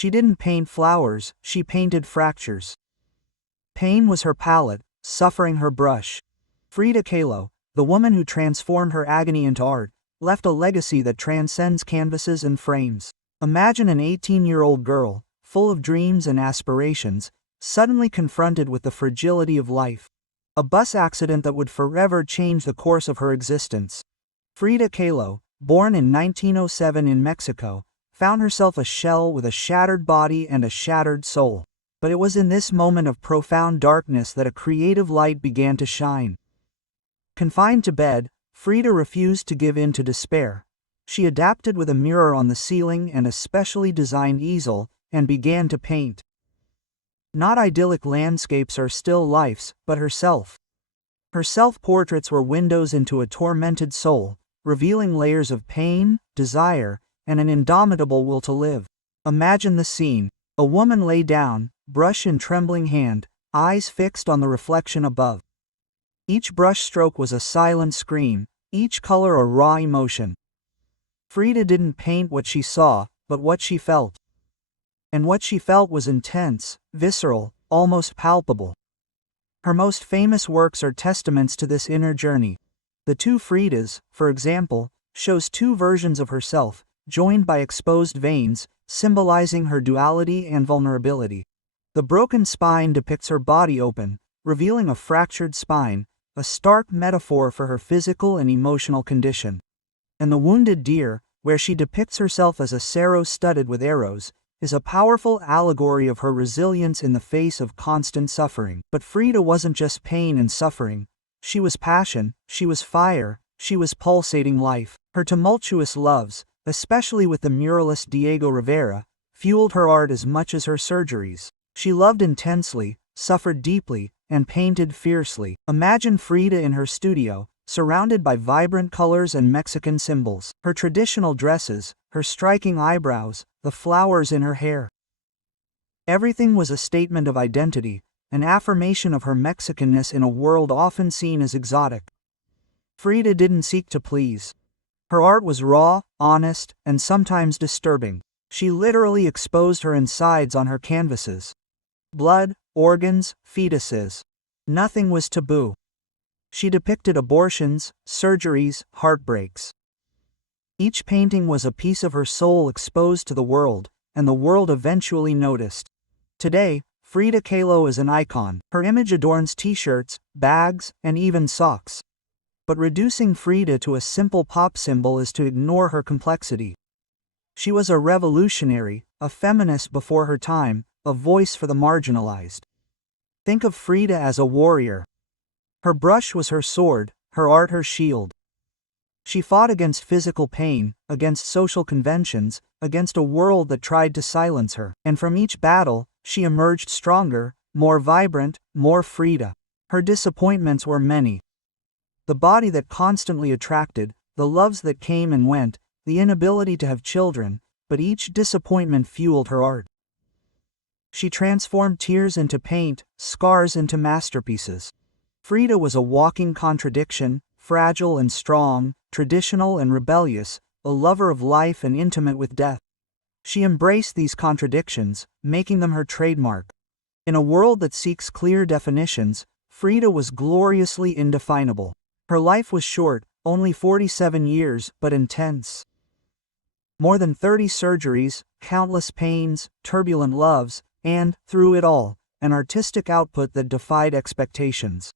She didn't paint flowers, she painted fractures. Pain was her palette, suffering her brush. Frida Kahlo, the woman who transformed her agony into art, left a legacy that transcends canvases and frames. Imagine an 18-year-old girl, full of dreams and aspirations, suddenly confronted with the fragility of life. A bus accident that would forever change the course of her existence. Frida Kahlo, born in 1907 in Mexico, found herself a shell with a shattered body and a shattered soul. But it was in this moment of profound darkness that a creative light began to shine. Confined to bed, Frida refused to give in to despair. She adapted with a mirror on the ceiling and a specially designed easel, and began to paint. Not idyllic landscapes or still lifes, but herself. Her self-portraits were windows into a tormented soul, revealing layers of pain, desire, and an indomitable will to live. Imagine the scene. A woman lay down, brush in trembling hand, eyes fixed on the reflection above. Each brush stroke was a silent scream, each color a raw emotion. Frida didn't paint what she saw, but what she felt. And what she felt was intense, visceral, almost palpable. Her most famous works are testaments to this inner journey. The Two Fridas, for example, shows two versions of herself, joined by exposed veins, symbolizing her duality and vulnerability. The broken spine depicts her body open, revealing a fractured spine, a stark metaphor for her physical and emotional condition. And the Wounded Deer, where she depicts herself as a sarrow studded with arrows, is a powerful allegory of her resilience in the face of constant suffering. But Frida wasn't just pain and suffering. She was passion, she was fire, she was pulsating life. Her tumultuous loves, especially with the muralist Diego Rivera, fueled her art as much as her surgeries. She loved intensely, suffered deeply, and painted fiercely. Imagine Frida in her studio, surrounded by vibrant colors and Mexican symbols. Her traditional dresses, her striking eyebrows, the flowers in her hair. Everything was a statement of identity, an affirmation of her Mexicanness in a world often seen as exotic. Frida didn't seek to please. Her art was raw, honest, and sometimes disturbing. She literally exposed her insides on her canvases. Blood, organs, fetuses. Nothing was taboo. She depicted abortions, surgeries, heartbreaks. Each painting was a piece of her soul exposed to the world, and the world eventually noticed. Today, Frida Kahlo is an icon. Her image adorns t-shirts, bags, and even socks. But reducing Frida to a simple pop symbol is to ignore her complexity. She was a revolutionary, a feminist before her time, a voice for the marginalized. Think of Frida as a warrior. Her brush was her sword, her art her shield. She fought against physical pain, against social conventions, against a world that tried to silence her. And from each battle, she emerged stronger, more vibrant, more Frida. Her disappointments were many. The body that constantly attracted, the loves that came and went, the inability to have children, but each disappointment fueled her art. She transformed tears into paint, scars into masterpieces. Frida was a walking contradiction, fragile and strong, traditional and rebellious, a lover of life and intimate with death. She embraced these contradictions, making them her trademark. In a world that seeks clear definitions, Frida was gloriously indefinable. Her life was short, only 47 years, but intense. More than 30 surgeries, countless pains, turbulent loves, and, through it all, an artistic output that defied expectations.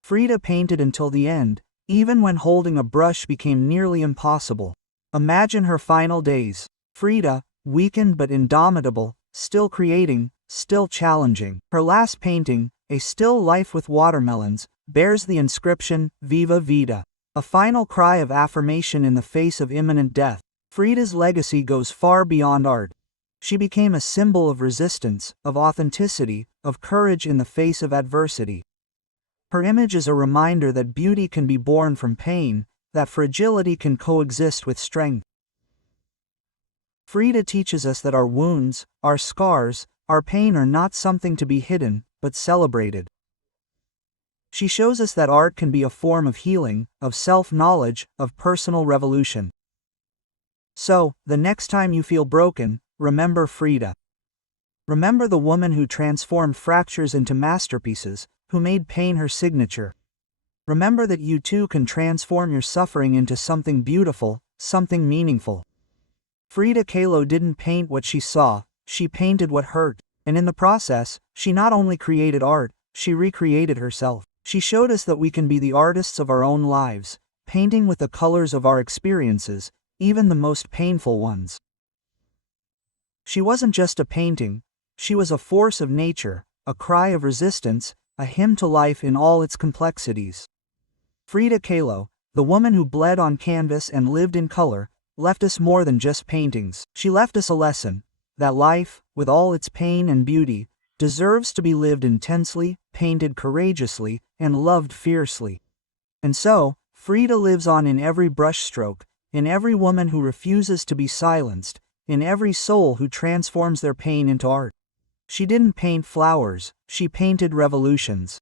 Frida painted until the end, even when holding a brush became nearly impossible. Imagine her final days. Frida, weakened but indomitable, still creating, still challenging. Her last painting, a still life with watermelons, bears the inscription, "Viva Vida," a final cry of affirmation in the face of imminent death. Frida's legacy goes far beyond art. She became a symbol of resistance, of authenticity, of courage in the face of adversity. Her image is a reminder that beauty can be born from pain, that fragility can coexist with strength. Frida teaches us that our wounds, our scars, our pain are not something to be hidden, but celebrated. She shows us that art can be a form of healing, of self-knowledge, of personal revolution. So, the next time you feel broken, remember Frida. Remember the woman who transformed fractures into masterpieces, who made pain her signature. Remember that you too can transform your suffering into something beautiful, something meaningful. Frida Kahlo didn't paint what she saw, she painted what hurt, and in the process, she not only created art, she recreated herself. She showed us that we can be the artists of our own lives, painting with the colors of our experiences, even the most painful ones. She wasn't just a painting, she was a force of nature, a cry of resistance, a hymn to life in all its complexities. Frida Kahlo, the woman who bled on canvas and lived in color, left us more than just paintings. She left us a lesson, that life, with all its pain and beauty, deserves to be lived intensely, painted courageously, and loved fiercely. And so, Frida lives on in every brushstroke, in every woman who refuses to be silenced, in every soul who transforms their pain into art. She didn't paint flowers, she painted revolutions.